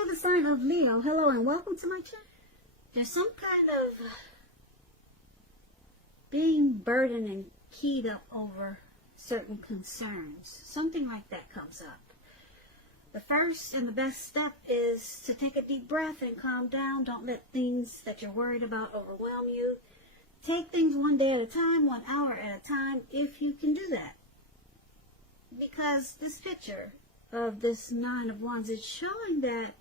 For the sign of Leo, hello and welcome to my channel. There's some kind of being burdened and keyed up over certain concerns. Something like that comes up. The first and the best step is to take a deep breath and calm down. Don't let things that you're worried about overwhelm you. Take things one day at a time, 1 hour at a time, if you can do that. Because this picture of this Nine of Wands is showing that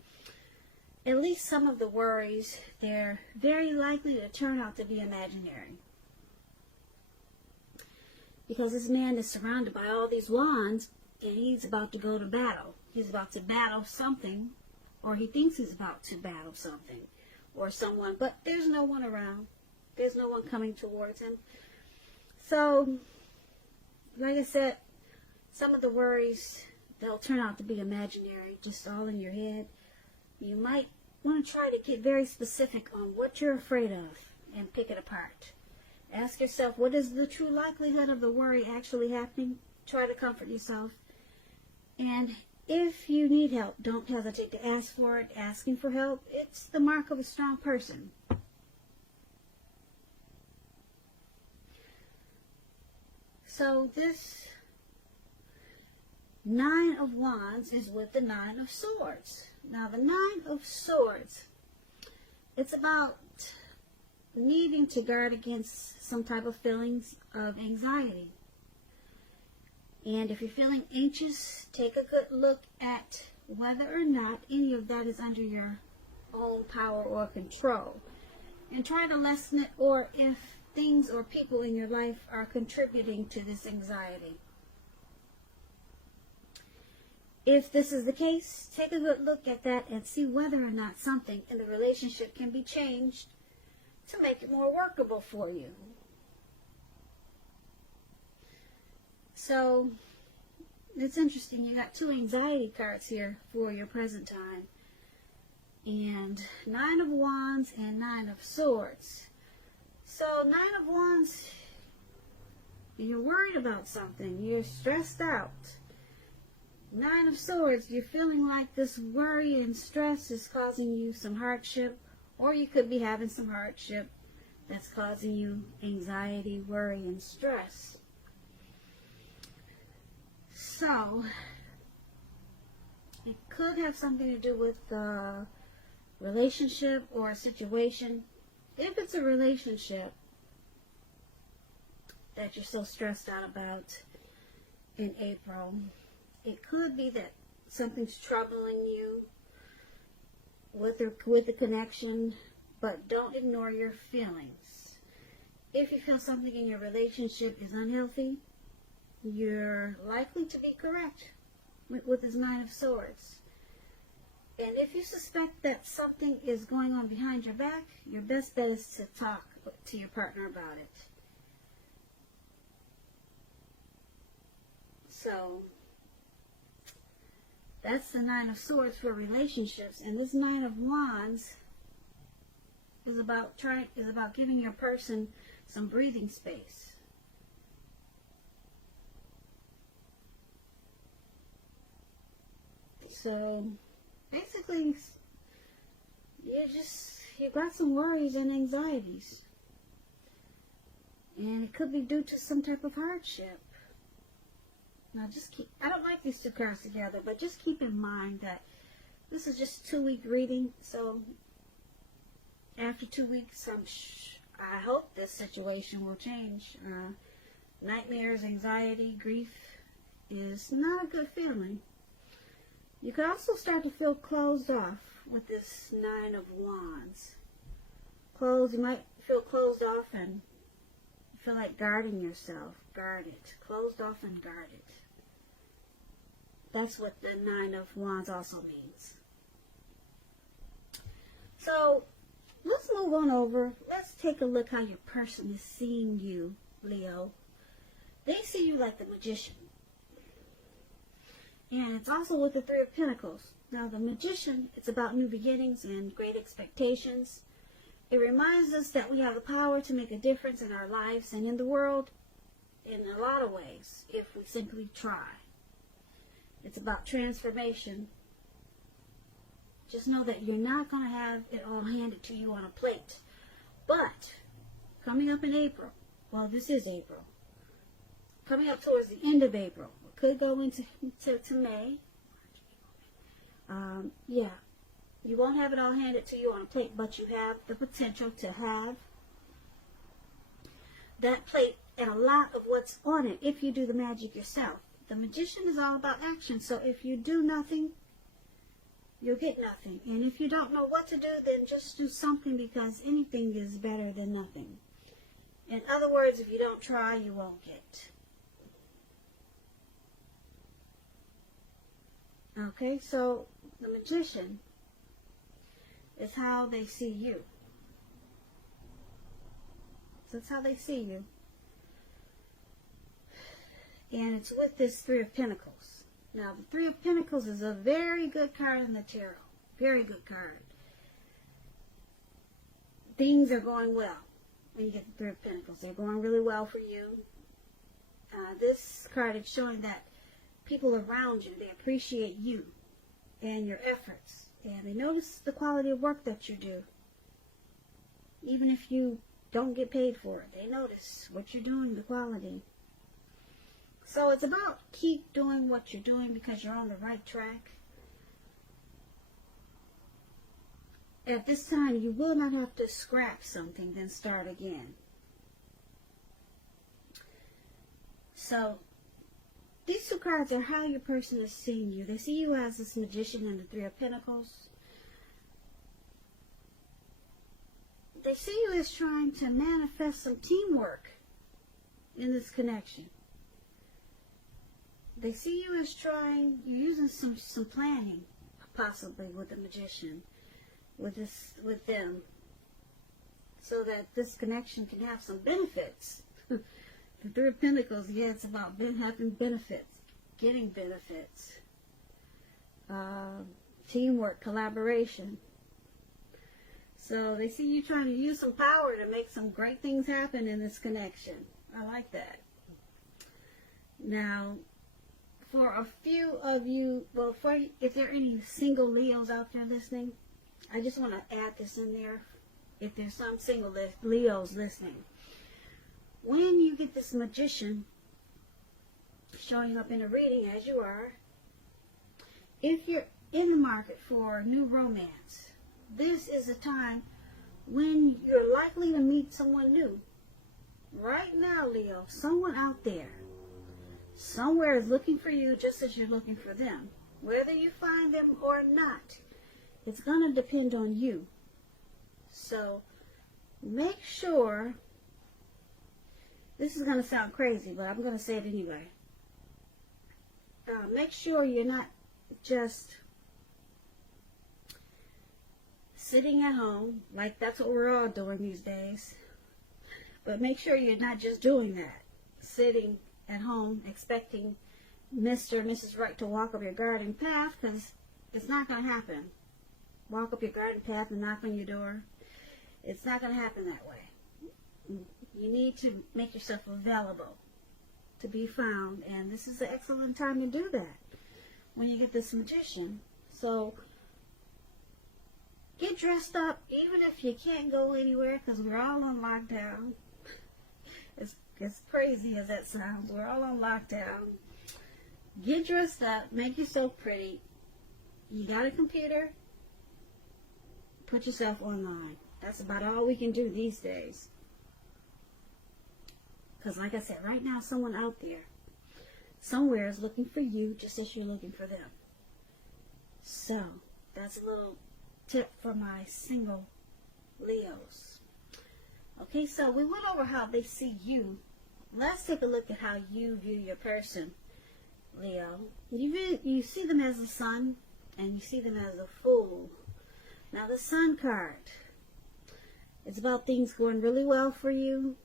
at least some of the worries, they're very likely to turn out to be imaginary. Because this man is surrounded by all these wands and he's about to go to battle. He's about to battle something, or he thinks he's about to battle something or someone, but there's no one around. There's no one coming towards him. So, like I said, some of the worries, they'll turn out to be imaginary, just all in your head. You might want to try to get very specific on what you're afraid of and pick it apart. Ask yourself, what is the true likelihood of the worry actually happening? Try to comfort yourself. And if you need help, don't hesitate to ask for it. Asking for help, it's the mark of a strong person. So this Nine of Wands is with the Nine of Swords. Now the Nine of Swords, it's about needing to guard against some type of feelings of anxiety. And if you're feeling anxious, take a good look at whether or not any of that is under your own power or control. And try to lessen it, or if things or people in your life are contributing to this anxiety. If this is the case, take a good look at that and see whether or not something in the relationship can be changed to make it more workable for you. So, it's interesting. You got two anxiety cards here for your present time. And Nine of Wands and Nine of Swords. So, Nine of Wands, you're worried about something. You're stressed out. Nine of Swords, you're feeling like this worry and stress is causing you some hardship, or you could be having some hardship that's causing you anxiety, worry, and stress. So, it could have something to do with a relationship or a situation. If it's a relationship that you're so stressed out about in April, it could be that something's troubling you with the connection, but don't ignore your feelings. If you feel something in your relationship is unhealthy, you're likely to be correct with this Nine of Swords. And if you suspect that something is going on behind your back, your best bet is to talk to your partner about it. So, that's the Nine of Swords for relationships, and this Nine of Wands is about giving your person some breathing space. So basically, you got some worries and anxieties, and it could be due to some type of hardship. Now I don't like these two cards together, but just keep in mind that this is just a 2-week reading. So after 2 weeks, I hope this situation will change. Nightmares, anxiety, grief is not a good feeling. You could also start to feel closed off with this Nine of Wands. You might feel closed off and feel like guarding yourself. Guard it. Closed off and guarded. That's what the Nine of Wands also means. So, let's move on over. Let's take a look how your person is seeing you, Leo. They see you like the Magician. And it's also with the Three of Pentacles. Now, the Magician, it's about new beginnings and great expectations. It reminds us that we have the power to make a difference in our lives and in the world in a lot of ways, if we simply try. It's about transformation. Just know that you're not going to have it all handed to you on a plate. But coming up in April, well, this is April. Coming up towards the end of April, it could go into to May. Yeah, you won't have it all handed to you on a plate, but you have the potential to have that plate and a lot of what's on it if you do the magic yourself. The magician is all about action, so if you do nothing, you'll get nothing. And if you don't know what to do, then just do something, because anything is better than nothing. In other words, if you don't try, you won't get. Okay, so the magician is how they see you. So that's how they see you. And it's with this Three of Pentacles. Now, the Three of Pentacles is a very good card in the tarot. Very good card. Things are going well when you get the Three of Pentacles. They're going really well for you. This card is showing that people around you, they appreciate you and your efforts. And they notice the quality of work that you do. Even if you don't get paid for it, they notice what you're doing, the quality. So it's about keep doing what you're doing, because you're on the right track. At this time, you will not have to scrap something, then start again. So these two cards are how your person is seeing you. They see you as this magician in the Three of Pentacles. They see you as trying to manifest some teamwork in this connection. They see you as trying, you're using some planning, possibly with the magician, with them, so that this connection can have some benefits. The Three of Pentacles, yeah, it's about having benefits, getting benefits, teamwork, collaboration. So they see you trying to use some power to make some great things happen in this connection. I like that. Now, for a few of you, well, if there are any single Leos out there listening, I just want to add this in there. If there's some single Leos listening, when you get this magician showing up in a reading, as you are, if you're in the market for new romance, this is a time when you're likely to meet someone new. Right now, Leo, someone out there, somewhere is looking for you just as you're looking for them. Whether you find them or not, it's going to depend on you. So make sure, this is going to sound crazy, but I'm going to say it anyway. Make sure you're not just sitting at home, like that's what we're all doing these days. But make sure you're not just doing that, sitting at home expecting Mr. or Mrs. Right to walk up your garden path, because it's not going to happen. Walk up your garden path and knock on your door. It's not going to happen that way. You need to make yourself available to be found, and this is an excellent time to do that when you get this magician. So get dressed up, even if you can't go anywhere, because we're all on lockdown. As crazy as that sounds, we're all on lockdown. Get dressed up, make yourself pretty. You got a computer? Put yourself online. That's about all we can do these days. Because like I said, right now, someone out there, somewhere is looking for you just as you're looking for them. So, that's a little tip for my single Leos. Okay, so we went over how they see you. Let's take a look at how you view your person, Leo. You see them as a sun, and you see them as a fool. Now, the Sun card, it's about things going really well for you.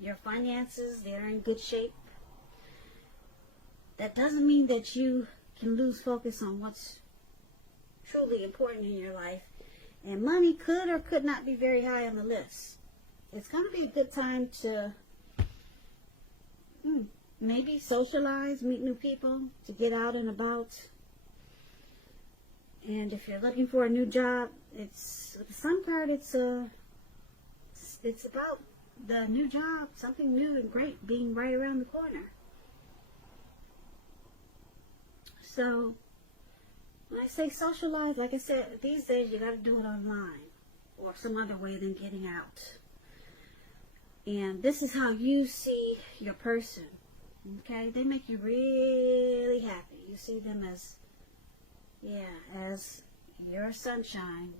Your finances, they're in good shape. That doesn't mean that you can lose focus on what's truly important in your life. And money could or could not be very high on the list. It's going to be a good time to maybe socialize, meet new people, to get out and about. And if you're looking for a new job, it's with the Sun card. It's about the new job, something new and great being right around the corner. So when I say socialize, like I said, these days you got to do it online or some other way than getting out. And this is how you see your person. Okay, they make you really happy. You see them as, as your sunshine,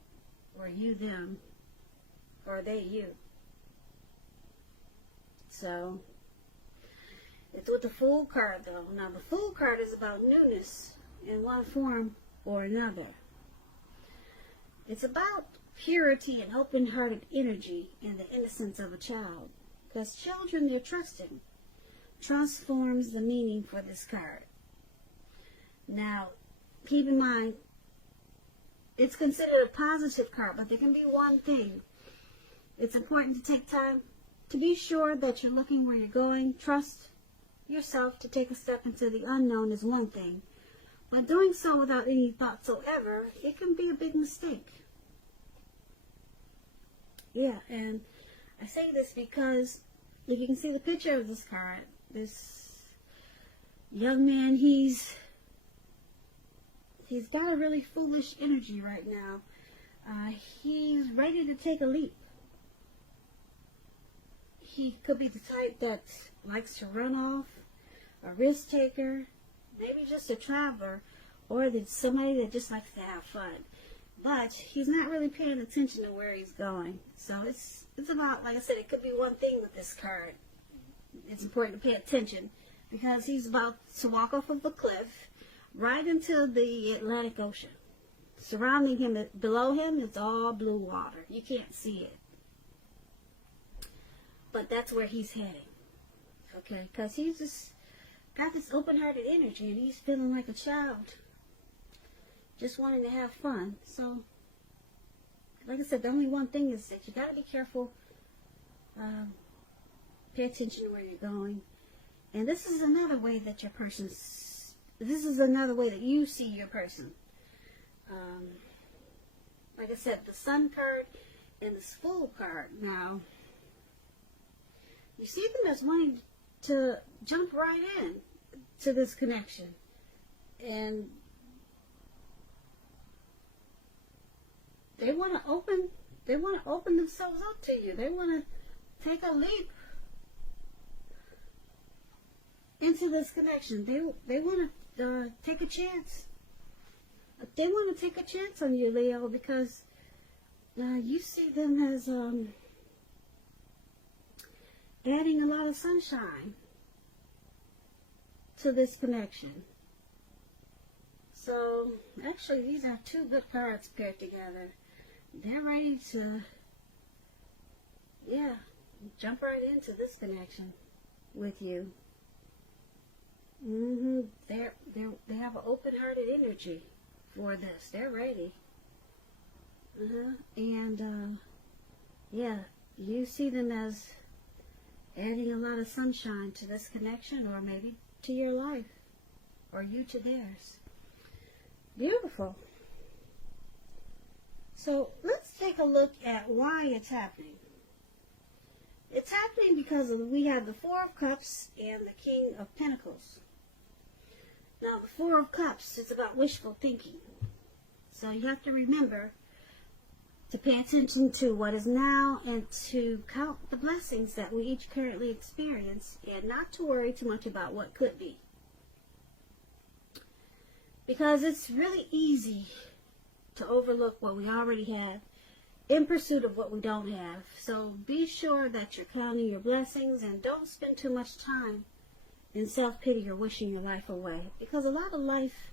or you them, or they you. So, it's with the Fool card though. Now the Fool card is about newness in one form or another. It's about purity and open-hearted energy and the innocence of a child. Because children, they're trusting. Trust forms the meaning for this card. Now, keep in mind, it's considered a positive card, but there can be one thing. It's important to take time to be sure that you're looking where you're going. Trust yourself to take a step into the unknown is one thing. But doing so without any thought whatsoever, it can be a big mistake. Yeah, and I say this because if you can see the picture of this card, this young man, he's got a really foolish energy right now. He's ready to take a leap. He could be the type that likes to run off, a risk taker, maybe just a traveler, or somebody that just likes to have fun. But he's not really paying attention to where he's going. So it's about, like I said, it could be one thing with this card. It's important to pay attention because he's about to walk off of a cliff right into the Atlantic Ocean. Surrounding him, below him, it's all blue water. You can't see it. But that's where he's heading. Okay? Because he's just got this open-hearted energy and he's feeling like a child. Just wanting to have fun. So, like I said, the only one thing is that you got to be careful. Pay attention to where you're going. And this is another way that another way that you see your person. Like I said, the Sun card and the Fool card. Now, you see them as wanting to jump right in to this connection. And they want to open themselves up to you. They want to take a leap into this connection. They want to take a chance. They want to take a chance on you, Leo, because you see them as adding a lot of sunshine to this connection. So, actually, these are two good cards paired together. They're ready to, jump right into this connection with you. They have an open-hearted energy for this. They're ready. And you see them as adding a lot of sunshine to this connection, or maybe to your life, or you to theirs. Beautiful. So let's take a look at why it's happening. It's happening because we have the Four of Cups and the King of Pentacles. Now the Four of Cups is about wishful thinking. So you have to remember to pay attention to what is now and to count the blessings that we each currently experience and not to worry too much about what could be. Because it's really easy to overlook what we already have in pursuit of what we don't have. So be sure that you're counting your blessings and don't spend too much time in self-pity or wishing your life away. Because a lot of life,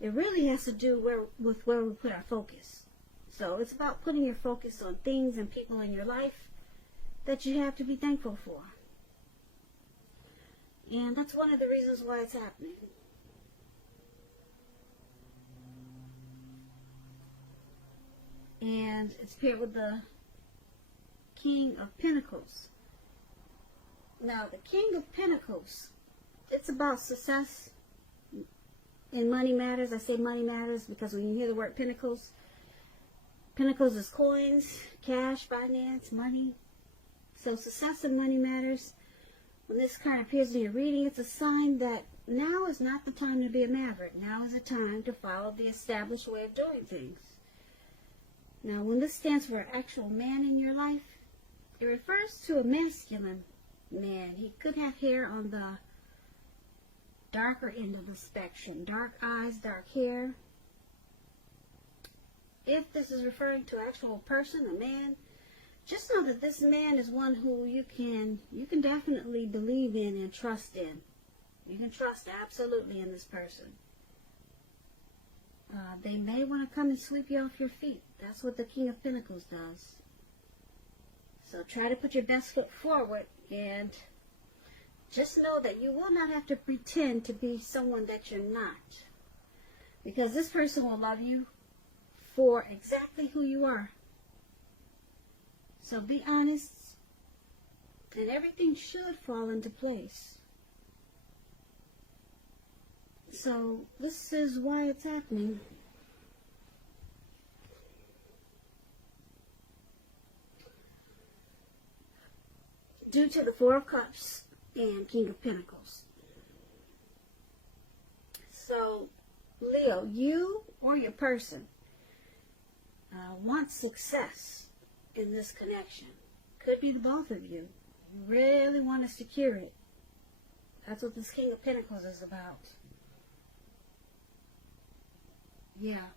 it really has to do with where we put our focus. So it's about putting your focus on things and people in your life that you have to be thankful for. And that's one of the reasons why it's happening. And it's paired with the King of Pentacles. Now, the King of Pentacles, it's about success in money matters. I say money matters because when you hear the word pentacles, pentacles is coins, cash, finance, money. So success in money matters. When this card appears in your reading, it's a sign that now is not the time to be a maverick. Now is the time to follow the established way of doing things. Now, when this stands for an actual man in your life, it refers to a masculine man. He could have hair on the darker end of the spectrum. Dark eyes, dark hair. If this is referring to an actual person, a man, just know that this man is one who you can definitely believe in and trust in. You can trust absolutely in this person. They may want to come and sweep you off your feet. That's what the King of Pentacles does. So try to put your best foot forward and just know that you will not have to pretend to be someone that you're not. Because this person will love you for exactly who you are. So be honest and everything should fall into place. So this is why it's happening. Due to the Four of Cups and King of Pentacles. So, Leo, you or your person want success in this connection. Could be the both of you. You really want to secure it. That's what this King of Pentacles is about. Yeah.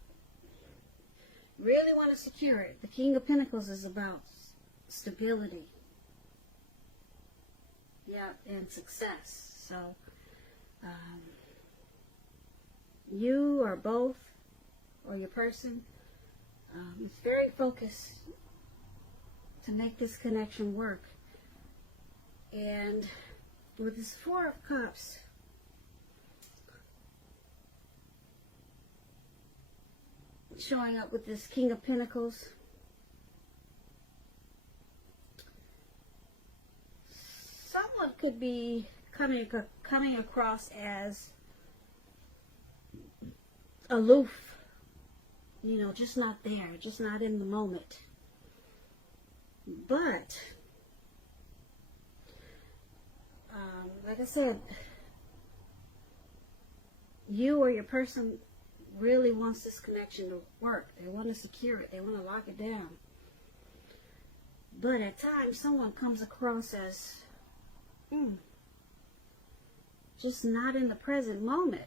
Really want to secure it. The King of Pentacles is about stability. Yeah, and success. So, you or both, or your person, is very focused to make this connection work. And with this Four of Cups, showing up with this King of Pentacles, someone could be coming across as aloof, you know, just not there, just not in the moment. But, like I said, you or your person really wants this connection to work. They want to secure it. They want to lock it down. But at times, someone comes across as just not in the present moment.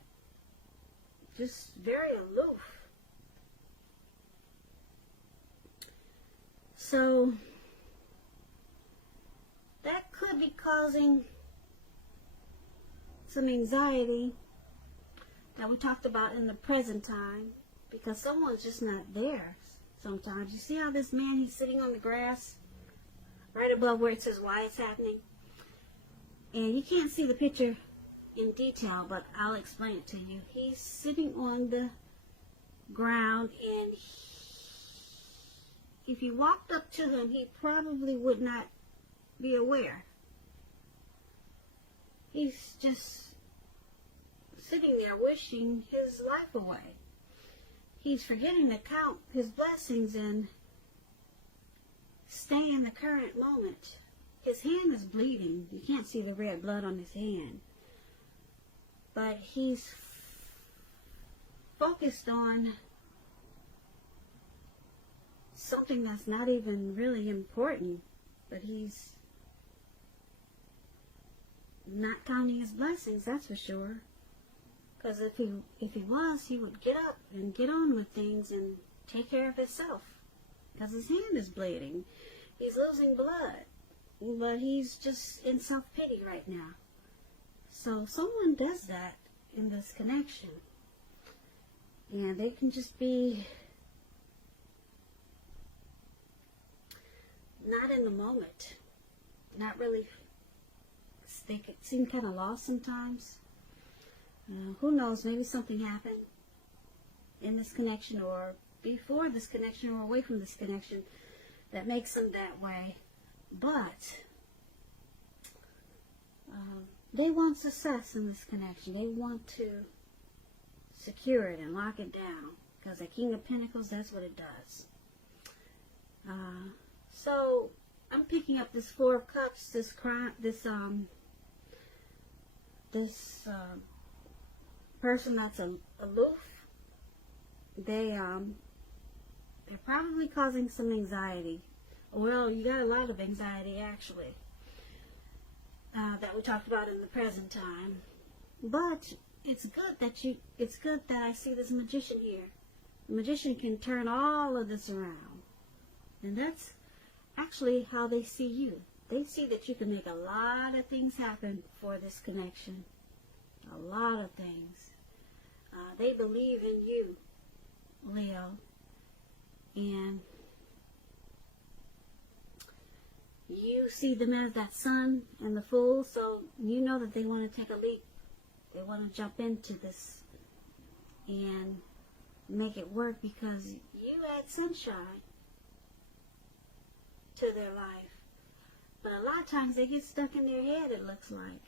Just very aloof. So, that could be causing some anxiety that we talked about in the present time, because someone's just not there sometimes. You see how this man, he's sitting on the grass right above where it says why it's happening? And you can't see the picture in detail, but I'll explain it to you. He's sitting on the ground, and if you walked up to him, he probably would not be aware. He's just sitting there wishing his life away. He's forgetting to count his blessings and stay in the current moment. His hand is bleeding. You can't see the red blood on his hand. But he's focused on something that's not even really important. But he's not counting his blessings, that's for sure. Because if he was, he would get up and get on with things and take care of himself. Because his hand is bleeding. He's losing blood. But he's just in self-pity right now. So someone does that in this connection. And they can just be not in the moment. Not really. They could seem kind of lost sometimes. Who knows, maybe something happened in this connection or before this connection or away from this connection that makes them that way. But they want success in this connection. They want to secure it and lock it down. Because the King of Pentacles, that's what it does. So I'm picking up this Four of Cups, this person that's aloof. They're probably causing some anxiety. Well, you got a lot of anxiety actually, that we talked about in the present time. But it's good that I see this magician here. The magician can turn all of this around. And that's actually how they see you. They see that you can make a lot of things happen for this connection. A lot of things. They believe in you, Leo. And you see them as that sun and the Fool, so you know that they want to take a leap. They want to jump into this and make it work because you add sunshine to their life. But a lot of times they get stuck in their head, it looks like.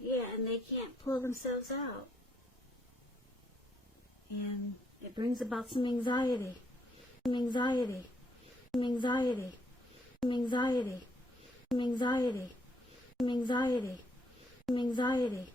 Yeah, and they can't pull themselves out. And it brings about some anxiety. Some anxiety. Some anxiety. Some anxiety. Some anxiety. Some anxiety. Some anxiety.